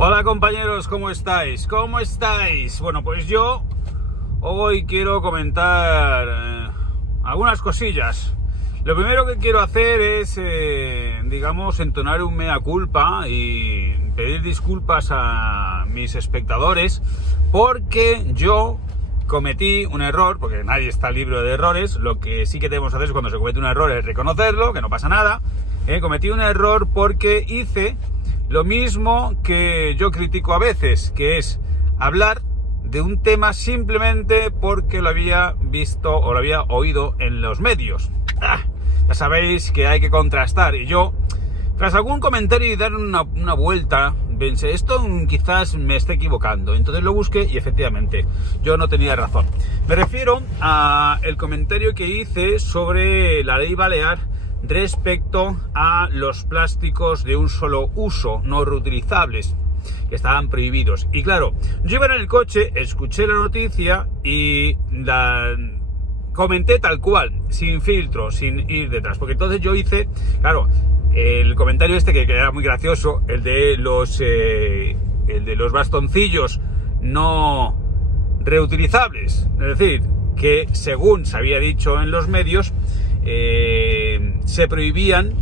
Hola compañeros, ¿cómo estáis? ¿Cómo estáis? Bueno, pues yo hoy quiero comentar algunas cosillas. Lo primero que quiero hacer es, digamos, entonar un mea culpa y pedir disculpas a mis espectadores porque yo cometí un error, porque nadie está libre de errores. Lo que sí que debemos hacer es cuando se comete un error es reconocerlo, que no pasa nada. Cometí un error porque hice lo mismo que yo critico a veces, que es hablar de un tema simplemente porque lo había visto o lo había oído en los medios. Ya sabéis que hay que contrastar, y yo, tras algún comentario y dar una vuelta, pensé, esto quizás me esté equivocando. Entonces lo busqué y efectivamente yo no tenía razón. Me refiero al comentario que hice sobre la ley balear respecto a los plásticos de un solo uso, no reutilizables, que estaban prohibidos. Y claro, yo iba en el coche, escuché la noticia y la comenté tal cual, sin filtro, sin ir detrás, porque entonces yo hice, claro, el comentario este que era muy gracioso, el de los bastoncillos no reutilizables, es decir, que según se había dicho en los medios, se prohibían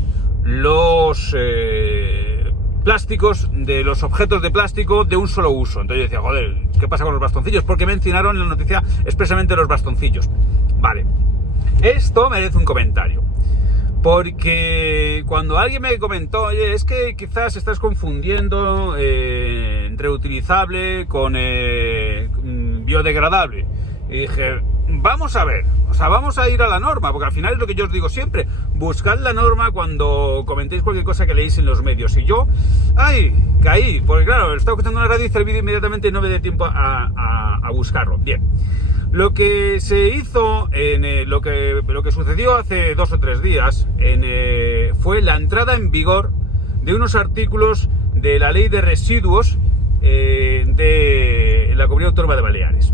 los plásticos, de los objetos de plástico de un solo uso. Entonces yo decía, joder, ¿qué pasa con los bastoncillos? Porque mencionaron en la noticia expresamente los bastoncillos. Vale, esto merece un comentario, porque cuando alguien me comentó, oye, es que quizás estás confundiendo reutilizable con biodegradable, y dije, vamos a ver, o sea, vamos a ir a la norma, porque al final es lo que yo os digo siempre, buscad la norma cuando comentéis cualquier cosa que leéis en los medios. Y yo, caí, porque claro, estaba escuchando una radio y hice el vídeo inmediatamente y no me dio tiempo a buscarlo. Bien, lo que se hizo, lo que sucedió hace 2 o 3 días, fue la entrada en vigor de unos artículos de la ley de residuos de la Comunidad Autónoma de Baleares.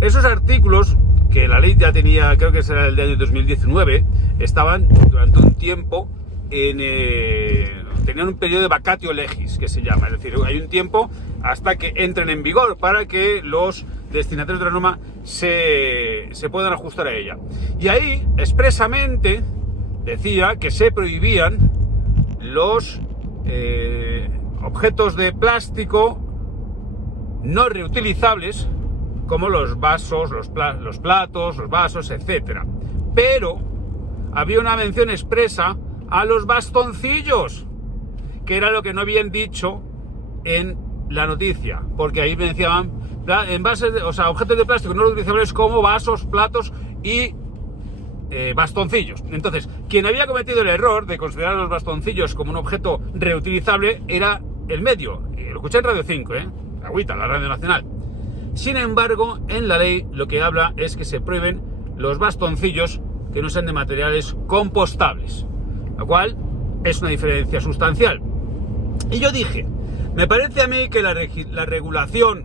Esos artículos, que la ley ya tenía, creo que será el de año 2019, estaban durante un tiempo tenían un periodo de vacatio legis, que se llama, es decir, hay un tiempo hasta que entren en vigor para que los destinatarios de la norma se puedan ajustar a ella. Y ahí expresamente decía que se prohibían los objetos de plástico no reutilizables, como los vasos, los platos, los vasos, etc. Pero había una mención expresa a los bastoncillos, que era lo que no habían dicho en la noticia, porque ahí mencionaban objetos de plástico no reutilizables como vasos, platos y bastoncillos. Entonces, quien había cometido el error de considerar los bastoncillos como un objeto reutilizable era el medio. Lo escuché en Radio 5, Agüita, la radio nacional. Sin embargo, en la ley lo que habla es que se prohíben los bastoncillos que no sean de materiales compostables, lo cual es una diferencia sustancial. Y yo dije, me parece a mí que la regulación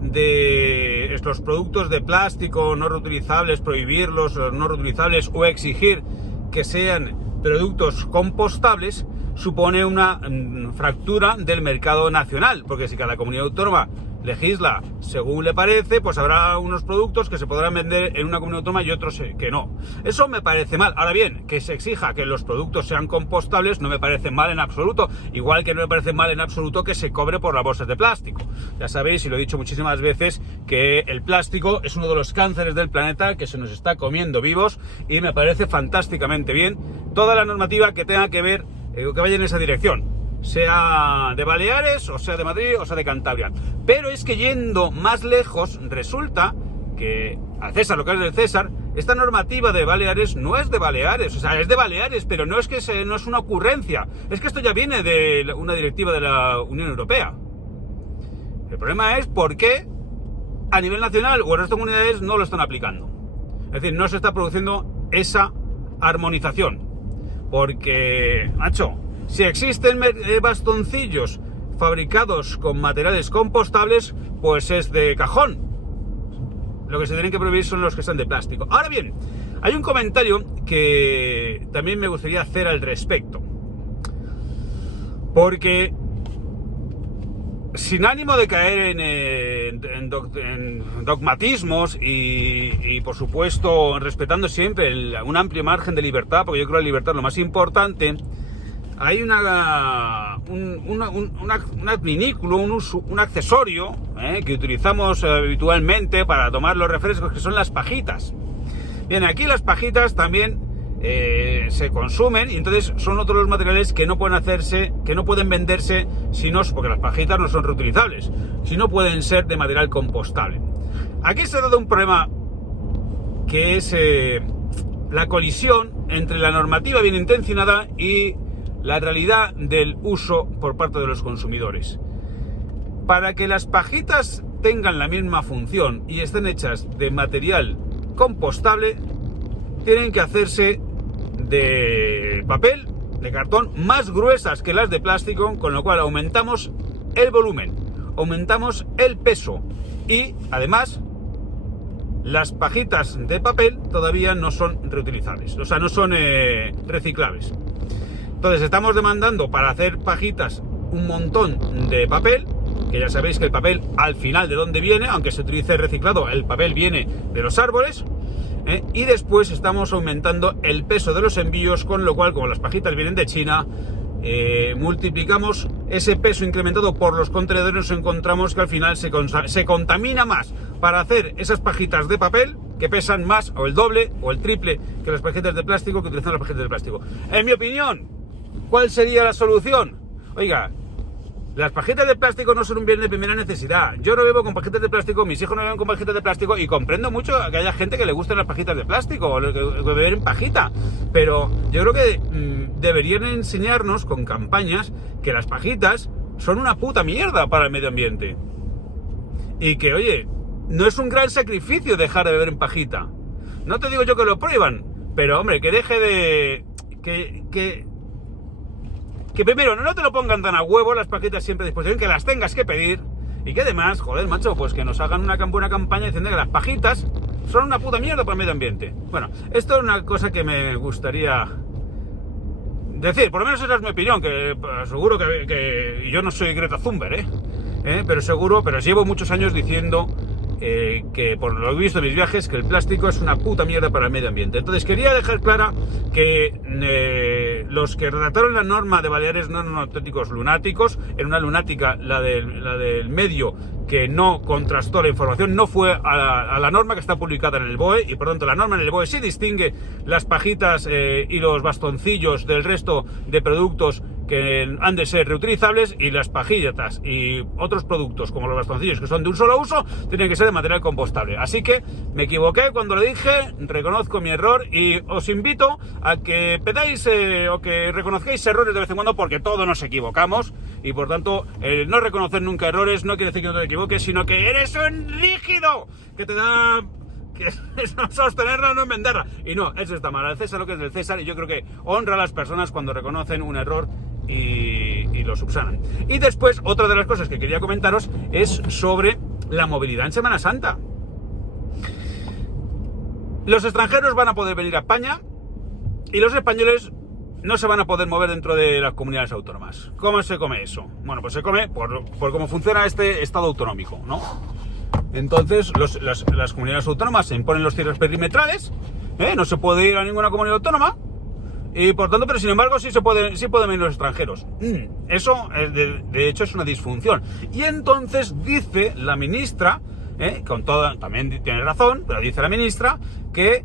de estos productos de plástico no reutilizables, prohibirlos no reutilizables o exigir que sean productos compostables, supone una fractura del mercado nacional, porque si cada comunidad autónoma legisla según le parece, pues habrá unos productos que se podrán vender en una comunidad autónoma y otros que no. Eso me parece mal. Ahora bien, que se exija que los productos sean compostables no me parece mal en absoluto, igual que no me parece mal en absoluto que se cobre por las bolsas de plástico. Ya sabéis, y lo he dicho muchísimas veces, que el plástico es uno de los cánceres del planeta que se nos está comiendo vivos, y me parece fantásticamente bien toda la normativa que tenga que ver, que vaya en esa dirección, sea de Baleares, o sea de Madrid, o sea de Cantabria. Pero es que yendo más lejos, resulta que al César lo que es del César, esta normativa de Baleares no es de Baleares, o sea, es de Baleares, pero no es que no es una ocurrencia, es que esto ya viene de una directiva de la Unión Europea. El problema es por qué a nivel nacional o en otras comunidades no lo están aplicando. Es decir, no se está produciendo esa armonización, porque, macho, si existen bastoncillos fabricados con materiales compostables, pues es de cajón. Lo que se tienen que prohibir son los que están de plástico. Ahora bien, hay un comentario que también me gustaría hacer al respecto, porque sin ánimo de caer en dogmatismos y, por supuesto, respetando siempre un amplio margen de libertad, porque yo creo que la libertad es lo más importante, hay un adminículo, un accesorio que utilizamos habitualmente para tomar los refrescos, que son las pajitas. Bien, aquí las pajitas también se consumen y entonces son otros los materiales que no pueden hacerse, que no pueden venderse, porque las pajitas no son reutilizables, si no pueden ser de material compostable. Aquí se ha dado un problema que es la colisión entre la normativa bien intencionada y la realidad del uso por parte de los consumidores. Para que las pajitas tengan la misma función y estén hechas de material compostable, tienen que hacerse de papel, de cartón, más gruesas que las de plástico, con lo cual aumentamos el volumen, aumentamos el peso y además las pajitas de papel todavía no son reutilizables, o sea, no son reciclables. Entonces estamos demandando para hacer pajitas un montón de papel, que ya sabéis que el papel al final de dónde viene, aunque se utilice reciclado, el papel viene de los árboles. Y después estamos aumentando el peso de los envíos, con lo cual, como las pajitas vienen de China, multiplicamos ese peso incrementado por los contenedores, nos encontramos que al final se contamina más para hacer esas pajitas de papel, que pesan más, o el doble, o el triple, que las pajitas de plástico, que utilizan las pajitas de plástico. En mi opinión, ¿cuál sería la solución? Oiga, las pajitas de plástico no son un bien de primera necesidad. Yo no bebo con pajitas de plástico, mis hijos no beben con pajitas de plástico y comprendo mucho que haya gente que le gusten las pajitas de plástico o que beber en pajita. Pero yo creo que deberían enseñarnos con campañas que las pajitas son una puta mierda para el medio ambiente. Y que, oye, no es un gran sacrificio dejar de beber en pajita. No te digo yo que lo prueban, pero hombre, que deje de... Que primero no te lo pongan tan a huevo las pajitas siempre a disposición, que las tengas que pedir y que además, joder, macho, pues que nos hagan una buena campaña diciendo que las pajitas son una puta mierda para el medio ambiente. Bueno, esto es una cosa que me gustaría decir, por lo menos esa es mi opinión, que seguro que yo no soy Greta Thunberg, pero llevo muchos años diciendo que por lo visto en mis viajes, que el plástico es una puta mierda para el medio ambiente. Entonces quería dejar clara que los que redactaron la norma de Baleares no eran auténticos lunáticos, en una lunática la del medio que no contrastó la información, no fue a la norma que está publicada en el BOE, y por tanto la norma en el BOE sí distingue las pajitas y los bastoncillos del resto de productos que han de ser reutilizables, y las pajilletas y otros productos como los bastoncillos que son de un solo uso tienen que ser de material compostable. Así que me equivoqué cuando lo dije, reconozco mi error y os invito a que pedáis o que reconozcáis errores de vez en cuando, porque todos nos equivocamos y por tanto no reconocer nunca errores no quiere decir que no te equivoques, sino que eres un rígido que te da... que es no sostenerla, no enmendarla. Y no, eso está mal. Al César lo que es del César, y yo creo que honra a las personas cuando reconocen un error y lo subsanan. Y después, otra de las cosas que quería comentaros es sobre la movilidad en Semana Santa. Los extranjeros van a poder venir a España y los españoles no se van a poder mover dentro de las comunidades autónomas. ¿Cómo se come eso? Bueno, pues se come por cómo funciona este estado autonómico, ¿no? Entonces, las comunidades autónomas se imponen los cierres perimetrales, no se puede ir a ninguna comunidad autónoma, y por tanto, pero sin embargo sí pueden venir los extranjeros. Eso, de hecho, es una disfunción. Y entonces dice la ministra, con toda, también tiene razón, pero dice la ministra que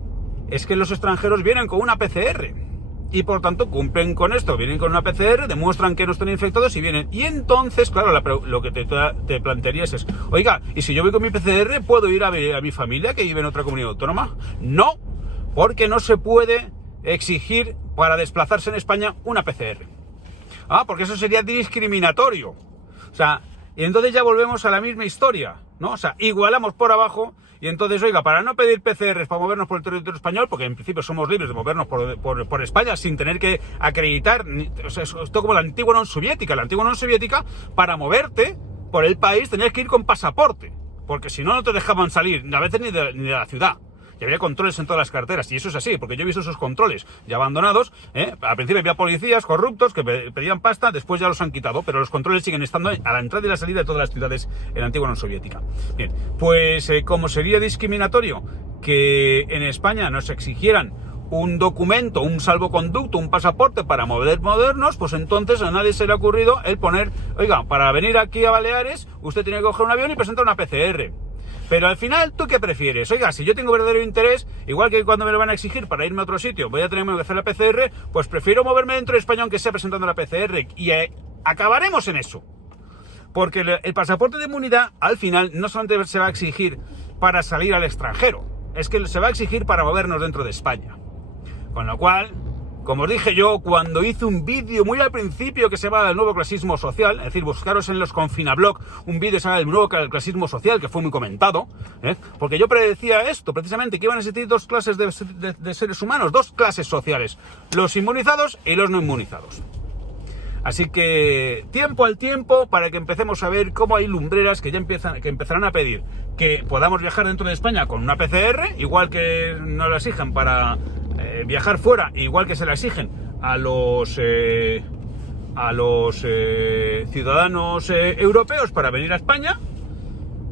es que los extranjeros vienen con una PCR. Y por tanto cumplen con esto, vienen con una PCR, demuestran que no están infectados y vienen. Y entonces, claro, lo que te plantearías es, oiga, ¿y si yo voy con mi PCR, puedo ir a ver a mi familia que vive en otra comunidad autónoma? No, porque no se puede exigir para desplazarse en España una PCR. Porque eso sería discriminatorio. O sea, y entonces ya volvemos a la misma historia, ¿no? O sea, igualamos por abajo. Y entonces, oiga, para no pedir PCRs para movernos por el territorio español, porque en principio somos libres de movernos por España sin tener que acreditar, o sea, esto como la antigua Unión Soviética. La antigua Unión Soviética, para moverte por el país tenías que ir con pasaporte, porque si no, no te dejaban salir, a veces ni de la ciudad. que había controles en todas las carreteras, y eso es así, porque yo he visto esos controles ya abandonados, al principio había policías corruptos que pedían pasta, después ya los han quitado, pero los controles siguen estando a la entrada y la salida de todas las ciudades en la antigua Unión Soviética. Bien, pues como sería discriminatorio que en España nos exigieran un documento, un salvoconducto, un pasaporte para movernos, pues entonces a nadie se le ha ocurrido el poner, oiga, para venir aquí a Baleares, usted tiene que coger un avión y presentar una PCR. Pero al final, ¿tú qué prefieres? Oiga, si yo tengo verdadero interés, igual que cuando me lo van a exigir para irme a otro sitio, voy a tener que hacer la PCR, pues prefiero moverme dentro de España aunque sea presentando la PCR. Y acabaremos en eso. Porque el pasaporte de inmunidad, al final, no solamente se va a exigir para salir al extranjero, es que se va a exigir para movernos dentro de España. Con lo cual, como os dije yo, cuando hice un vídeo muy al principio que se llama El nuevo clasismo social, es decir, buscaros en los Confinablog un vídeo que se llama El nuevo clasismo social, que fue muy comentado, porque yo predecía esto, precisamente, que iban a existir dos clases de seres humanos, dos clases sociales, los inmunizados y los no inmunizados. Así que tiempo al tiempo para que empecemos a ver cómo hay lumbreras que ya empezarán a pedir que podamos viajar dentro de España con una PCR, igual que nos la exigen para viajar fuera, igual que se la exigen a los ciudadanos europeos para venir a España.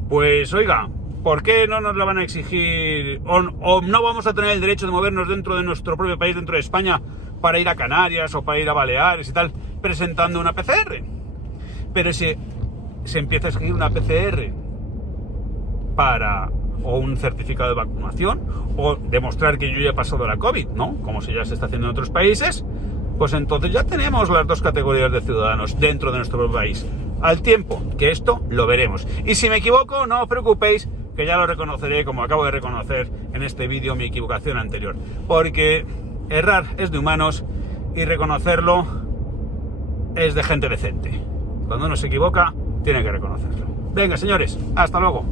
Pues oiga, ¿por qué no nos la van a exigir o no vamos a tener el derecho de movernos dentro de nuestro propio país, dentro de España, para ir a Canarias o para ir a Baleares y tal, presentando una PCR? Pero si se empieza a exigir una PCR o un certificado de vacunación, o demostrar que yo ya he pasado la COVID, ¿no? Como si ya se está haciendo en otros países, pues entonces ya tenemos las dos categorías de ciudadanos dentro de nuestro propio país. Al tiempo que esto lo veremos. Y si me equivoco, no os preocupéis, que ya lo reconoceré, como acabo de reconocer en este vídeo mi equivocación anterior. Porque errar es de humanos y reconocerlo es de gente decente. Cuando uno se equivoca, tiene que reconocerlo. Venga, señores, hasta luego.